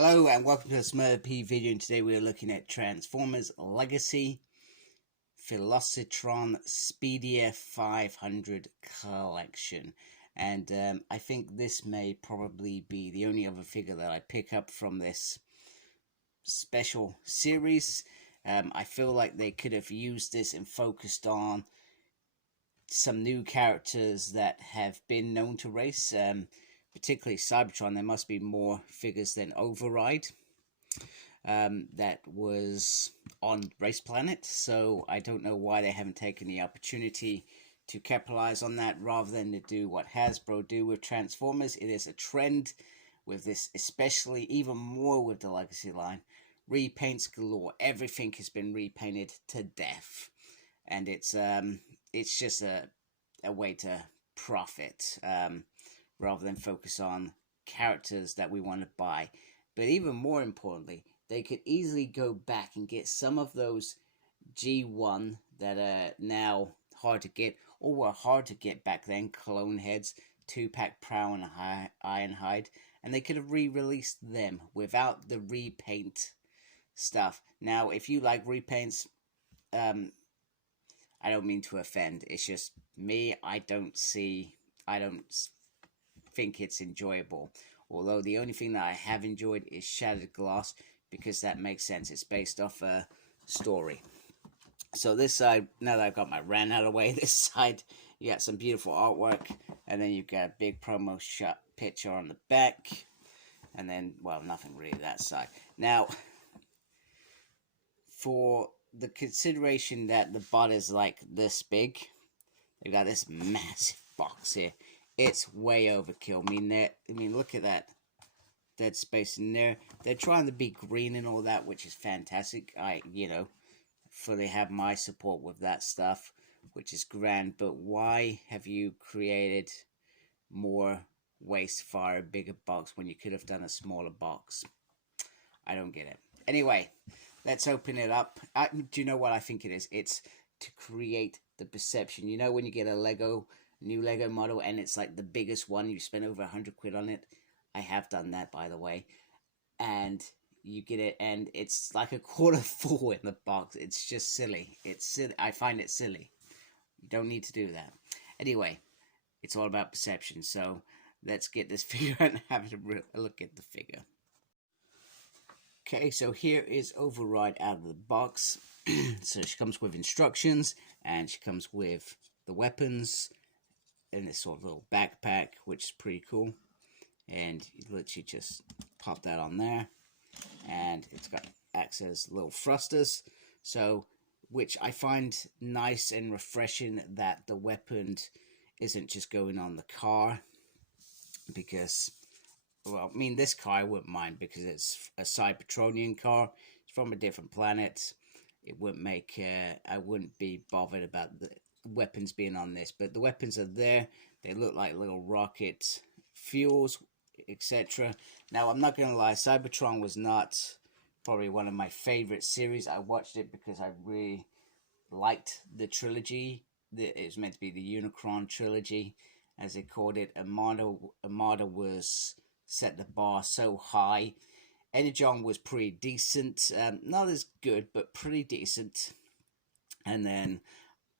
Hello and welcome to the smerdp video, and today we are looking at Transformers Legacy Velocitron Speedier 500 collection. And I think this may probably be the only other figure that I pick up from this special series. I feel like they could have used this and focused on some new characters that have been known to race. Particularly Cybertron. There must be more figures than Override that was on Race Planet, so I don't know why they haven't taken the opportunity to capitalize on that rather than to do what Hasbro do with Transformers. It is a trend with this, especially even more with the Legacy line. Repaints galore. Everything has been repainted to death, and it's just a way to profit. Rather than focus on characters that we want to buy. But even more importantly, they could easily go back and get some of those G1 that are now hard to get, or were hard to get back then, clone heads, 2-pack Prow and Ironhide, and they could have re-released them without the repaint stuff. Now, if you like repaints, I don't mean to offend, it's just me, I don't think it's enjoyable, although the only thing that I have enjoyed is Shattered Glass, because that makes sense. It's based off a story. So this side, now that I've got my rant out of the way, this side you got some beautiful artwork, and then you've got a big promo shot picture on the back, and then, well, nothing really that side. Now, for the consideration that the bot is like this big, they've got this massive box here. It's way overkill. I mean, look at that dead space in there. They're trying to be green and all that, which is fantastic. I fully have my support with that stuff, which is grand. But why have you created more waste for a bigger box when you could have done a smaller box? I don't get it. Anyway, let's open it up. Do you know what I think it is? It's to create the perception. You know when you get a new Lego model and it's like the biggest one, you spend over 100 quid on it. I have done that, by the way, and you get it and it's like a quarter full in the box. It's just silly. It's silly. I find it silly. You don't need to do that. Anyway, it's all about perception, so let's get this figure and have a look at the figure. Okay, so here is Override out of the box. So she comes with instructions, and she comes with the weapons in this sort of little backpack, which is pretty cool. And you literally just pop that on there, and it's got acts as little thrusters, so which I find nice and refreshing that the weapon isn't just going on the car, because, well, I mean, this car I wouldn't mind because it's a Cybertronian car. It's from a different planet. It wouldn't make I wouldn't be bothered about the weapons being on this, but the weapons are there. They look like little rocket fuels, etc. Now, I'm not gonna lie, Cybertron was not probably one of my favorite series. I watched it because I really liked the trilogy. It was meant to be the Unicron trilogy, as they called it. Armada was set the bar so high. Energon was pretty decent, not as good, but pretty decent. And then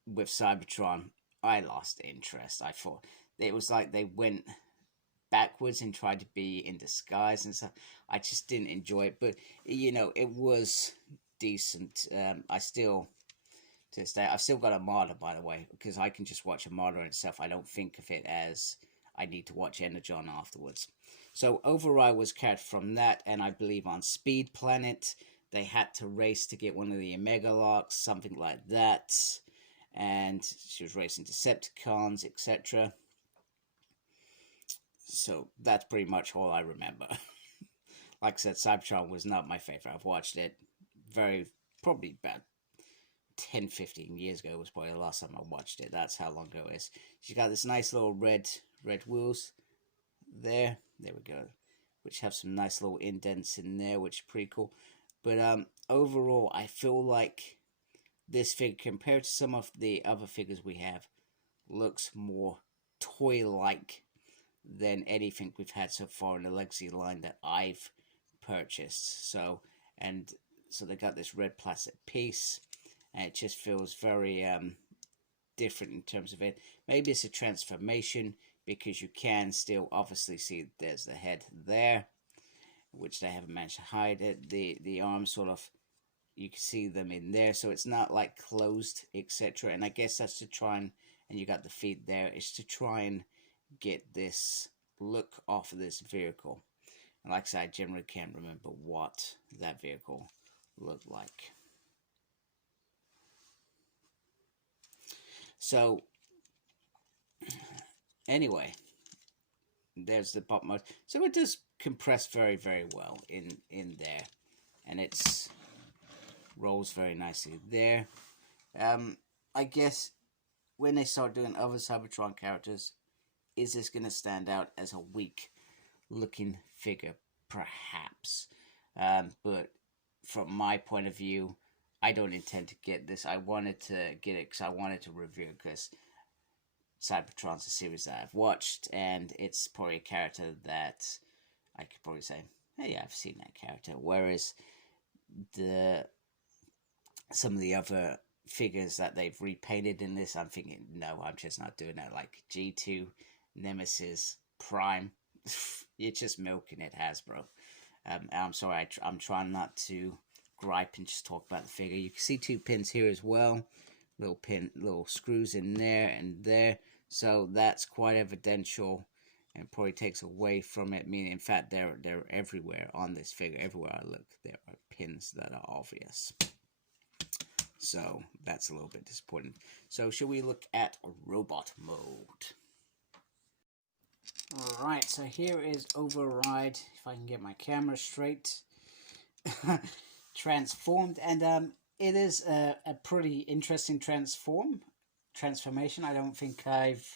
with Cybertron, I lost interest. I thought it was like they went backwards and tried to be in disguise and stuff. I just didn't enjoy it, but it was decent. I've still got Armada, by the way, because I can just watch Armada itself. I don't think of it as I need to watch Energon afterwards. So Override was carried from that, and I believe on Speed Planet they had to race to get one of the Omega Locks, something like that, and she was racing Decepticons, etc. So that's pretty much all I remember. Like I said, Cybertron was not my favorite. I've watched it probably about 10-15 years ago was probably the last time I watched it. That's how long ago it is. She's got this nice little red wheels there we go, which have some nice little indents in there, which is pretty cool. But overall, I feel like this figure, compared to some of the other figures we have, looks more toy-like than anything we've had so far in the Legacy line that I've purchased. So, and so they got this red plastic piece, and it just feels very different in terms of it. Maybe it's a transformation, because you can still obviously see there's the head there, which they haven't managed to hide it. The arms sort of, you can see them in there, so it's not like closed, etc. And I guess that's to try and you got the feet there, is to try and get this look off of this vehicle. And like I said, I generally can't remember what that vehicle looked like. So anyway, there's the bot mode. So it does compress very, very well in there, and it's rolls very nicely there. I guess when they start doing other Cybertron characters, is this going to stand out as a weak looking figure? Perhaps. But from my point of view, I don't intend to get this. I wanted to get it because I wanted to review it, because Cybertron's a series that I've watched, and it's probably a character that I could probably say, hey, I've seen that character. Whereas some of the other figures that they've repainted in this, I'm thinking, no, I'm just not doing that. Like G2, Nemesis, Prime, you're just milking it, Hasbro. I'm sorry, I'm trying not to gripe and just talk about the figure. You can see 2 pins here as well, little screws in there and there, so that's quite evidential, and probably takes away from it. Meaning, in fact, they're everywhere on this figure. Everywhere I look, there are pins that are obvious. So that's a little bit disappointing. So should we look at robot mode? Alright, so here is Override, if I can get my camera straight. Transformed, and it is a pretty interesting transformation. I don't think I've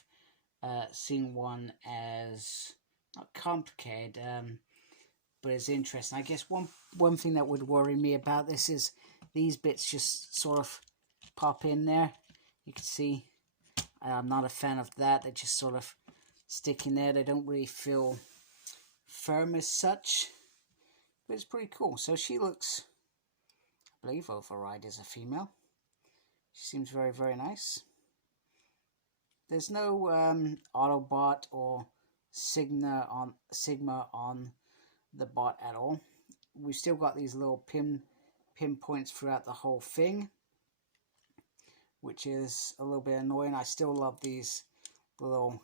seen one as, not complicated, but it's interesting. I guess one thing that would worry me about this is these bits just sort of pop in there. You can see I'm not a fan of that. They just sort of stick in there. They don't really feel firm as such, but it's pretty cool. So she looks, I believe Override is a female. She seems very, very nice. There's no Autobot or Sigma on the bot at all. We've still got these little pinpoints throughout the whole thing, which is a little bit annoying. I still love these little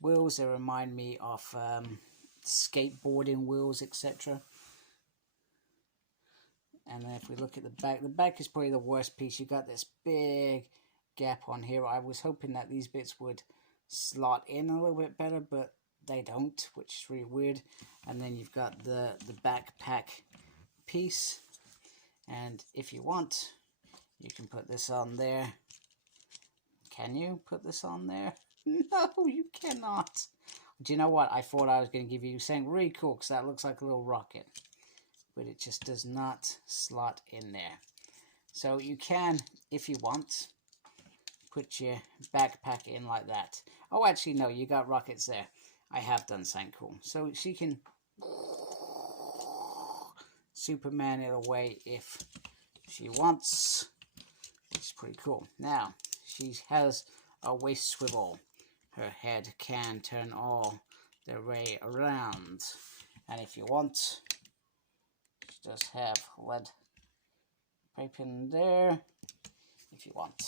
wheels. They remind me of skateboarding wheels, etc. And then if we look at the back is probably the worst piece. You've got this big gap on here. I was hoping that these bits would slot in a little bit better, but they don't, which is really weird. And then you've got the backpack piece, and if you want, you can put this on there. Can you put this on there? No, you cannot. Do you know what? I thought I was going to give you something really cool, because that looks like a little rocket, but it just does not slot in there. So you can, if you want, put your backpack in like that. Oh, actually, no, you got rockets there. I have done something cool. So she can Superman it away if she wants, which is pretty cool. Now, she has a waist swivel. Her head can turn all the way around. And if you want, she does have lead pipe in there. If you want.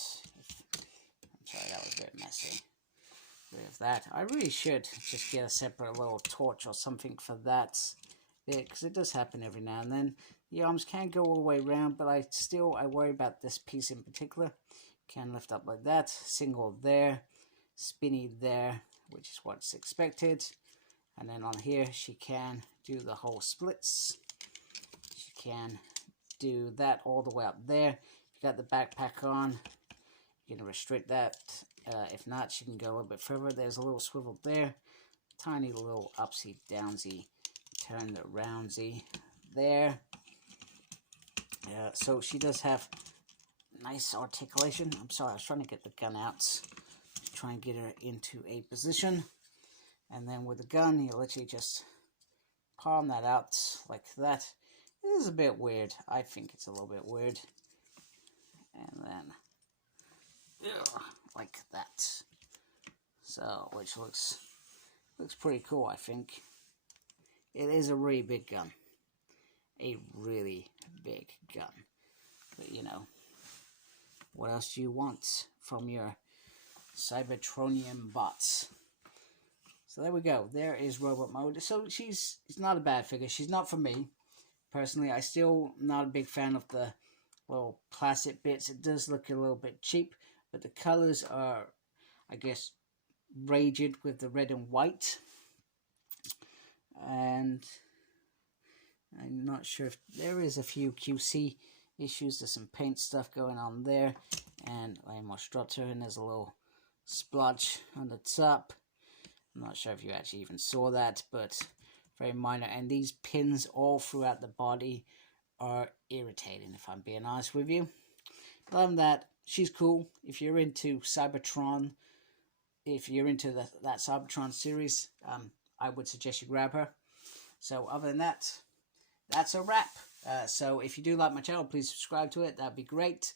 I'm sorry, that was a bit messy. With that, I really should just get a separate little torch or something for that, because it does happen every now and then. The arms can go all the way around, but I worry about this piece in particular. Can lift up like that, single there, spinny there, which is what's expected. And then on here, she can do the whole splits. She can do that all the way up there. If you got the backpack on, you can restrict that. If not, she can go a little bit further. There's a little swivel there. Tiny little upsy downsy, turn the roundsy there. So she does have nice articulation. I'm sorry, I was trying to get the gun out. Try and get her into a position. And then with the gun, you literally just palm that out like that. It is a bit weird. I think it's a little bit weird. And then, like that. So, which looks pretty cool, I think. It is a really big gun. A really big gun. But, you know, what else do you want from your Cybertronian bots? So there we go. There is robot mode. So she's not a bad figure. She's not for me. Personally, I still not a big fan of the little plastic bits. It does look a little bit cheap, but the colors are, I guess, radiant with the red and white. And I'm not sure if there is a few QC issues. There's some paint stuff going on there, and a more structure, and there's a little splotch on the top. I'm not sure if you actually even saw that, but very minor. And these pins all throughout the body are irritating, if I'm being honest with you. But other than that, she's cool. If you're into Cybertron, if you're into that Cybertron series, I would suggest you grab her. So other than that, that's a wrap. So if you do like my channel, please subscribe to it. That'd be great.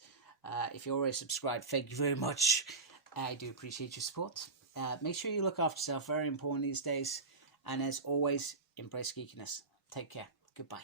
If you're already subscribed, thank you very much. I do appreciate your support. Make sure you look after yourself. Very important these days. And as always, embrace geekiness. Take care. Goodbye.